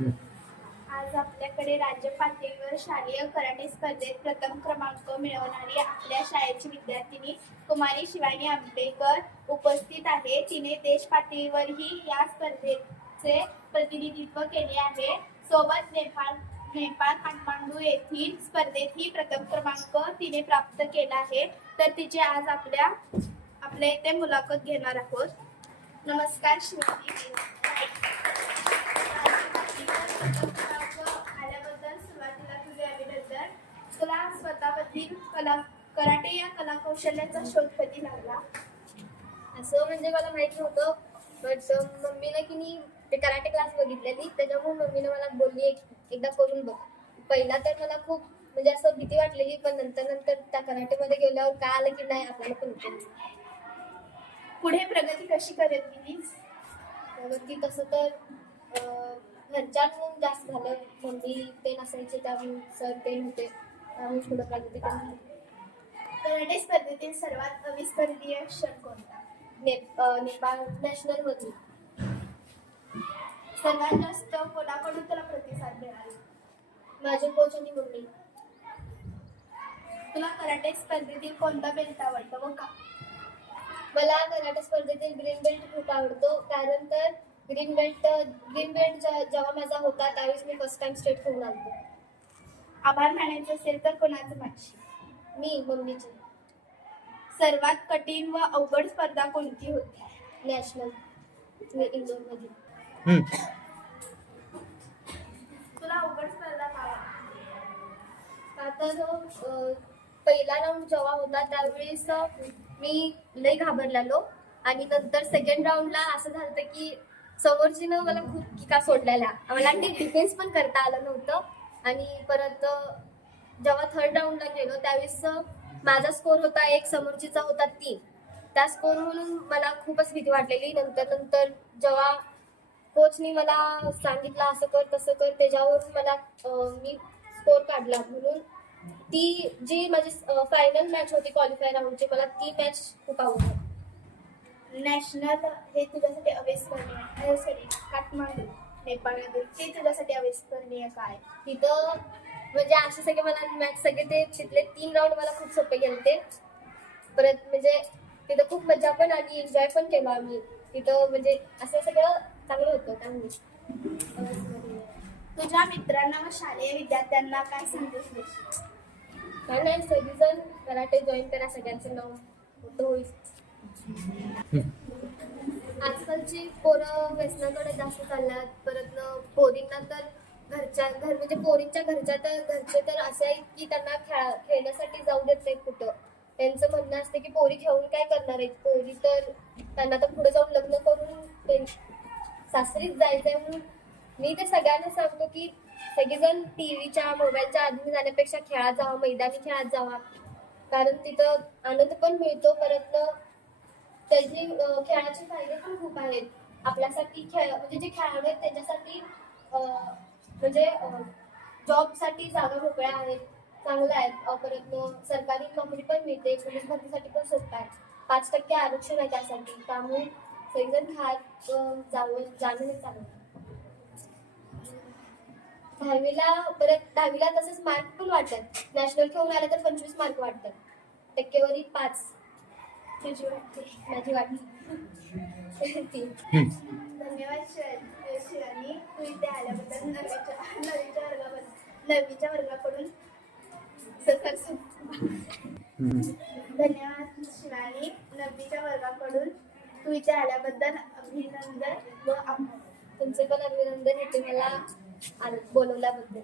आज आपल्याकडे राज्य पातळीवर शालेय कराटे स्पर्धेत प्रथम क्रमांक मिळवणारी आपल्या शाळेची विद्यार्थिनी कुमारी शिवानी आंबेकर उपस्थित आहे. तिने देश पातळीवरही या स्पर्धेचे प्रतिनिधित्व केले आहे. सोबत नेपाळ काठमांडू येथील स्पर्धेतही प्रथम क्रमांक तिने प्राप्त केला आहे. तर तिची आज आपल्या इथे मुलाखत घेणार आहोत. नमस्कार शिवानी. आल्याबद्दल सुरुवातीला तुझे अभिनंदन. तुला स्वतःबद्दल कराटे या कलाकौशल्याचा शोध कधी लागला? असं म्हणजे मला माहित नव्हतं, बट मम्मीनं की मी ते कराटे क्लास बघितलेली, त्याच्यामुळे मम्मीनं मला बोलली एकदा करून बघ. पहिला तर मला खूप म्हणजे असं भीती वाटलेली, पण नंतर त्या कराटेमध्ये गेल्यावर काय आलं की नाही आपल्याला पण पुढे प्रगती कशी करत गेलीस? प्रगती तसं तर घरच्यांकडून जास्त झालं. मम्मी ते नसायचे त्यामुळे सर ते होते त्यामुळे थोडं प्रगती केली. कराटे स्पर्धेतील सर्वात अविस्मरणीय क्षण कोणता? नेपाळ नॅशनल मध्ये. सर्वात जास्त कोणाकडून तुला प्रतिसाद मिळाला? माझे कोच आणि मम्मी. तुला कराटे स्पर्धेतील कोणता बेल्ट आवडतो व का? मला कराटे स्पर्धेतील ग्रीन बेल्ट खूप आवडतो, कारण तर ग्रीन बेल्ट जेव्हा माझा होता त्यावेळेस मी फर्स्ट टाइम स्टेट होऊन आलो. आभार मानायचे असेल तर कोणाचं मानशील? मी मम्मीची. सर्वात कठीण व अवघड स्पर्धा कोणती होती? नॅशनल इंदोर मध्ये. तुला अवघड स्पर्धा का वाटते? का तर पहिला राऊंड जेव्हा होता त्यावेळेस मी लई घाबरलेलो, आणि नंतर सेकंड राऊंडला असं झालं की समोरचीनं मला खूप किका सोडलेल्या, मला ते डिफेन्स पण करता आलं नव्हतं. आणि परत जेव्हा थर्ड राऊंडला गेलो त्यावेळेस माझा स्कोर होता 1, समोरचीचा होता 3. त्या स्कोर म्हणून मला खूपच भीती वाटलेली. नंतर जेव्हा कोचनी मला सांगितलं असं कर तसं कर, त्याच्यावरून मला मी स्कोर काढला. म्हणून ती जी माझी फायनल मॅच होती क्वालिफाय राऊंडची, मला ती मॅच खूप आवडली. नॅशनल हे तुझ्यासाठी अविस्मरणीय, काठमांडू नेपाळमध्ये ते तुझ्यासाठी अविस्मरणीय काय? तिथं म्हणजे असे सगळे मला मॅच सगळे ते तिथले 3 राऊंड मला खूप सोपे गेले. परत म्हणजे तिथं खूप मजा पण आणि एन्जॉय पण केला आम्ही तिथं, म्हणजे असं सगळं चांगलं होतं. त्यामुळे तुझ्या मित्रांना व शालेय विद्यार्थ्यांना काय संदेश देशील? काय नाही, सगळीजण कराटे जॉईन करा, सगळ्यांचं नाव मोठं होईल. आजकालची पोरं व्यसनाकडे जास्त चालल्यात. परत पोरींना तर म्हणजे पोरींच्या घरचे तर असे आहेत की त्यांना खेळण्यासाठी जाऊ देत नाहीत कुठं. त्यांचं म्हणणं असतं की पोरी खेळून काय करणार आहेत, पोरी तर त्यांना तर पुढे जाऊन लग्न करून सासरीच जायचंय. म्हणून मी तर सगळ्यांना सांगतो की सगळेजण टीव्हीच्या मोबाईलच्या आधीन जाण्यापेक्षा खेळात जावा, मैदानी खेळात जावा, कारण तिथं आनंद पण मिळतो. परत त्याची खेळाचे फायदे पण खूप आहेत आपल्यासाठी. म्हणजे जे खेळाडू आहेत त्याच्यासाठी म्हणजे जॉबसाठी जागा मोकळ्या आहेत, चांगल्या आहेत. परत सरकारी नोकरी पण मिळते, पोलीस भरतीसाठी पण सोपं आहे. 5% आरक्षण आहे त्यासाठी. त्यामुळे सगळेजण खेळात जाणं हे चांगलं. 10वीला तसंच मार्क पण वाटतात. नॅशनल खेळून आलं तर 25 मार्क वाटतात, टक्केवारी 5. तुझी वाटते? माझी वाटली. धन्यवाद शिवानी, तू इथे आल्याबद्दल. नववीच्या वर्गाकडून धन्यवाद शिवानी, 9वीच्या वर्गाकडून तू इथे आल्याबद्दल अभिनंदन. व तुमचे पण अभिनंदन इथे मला बोलवल्याबद्दल.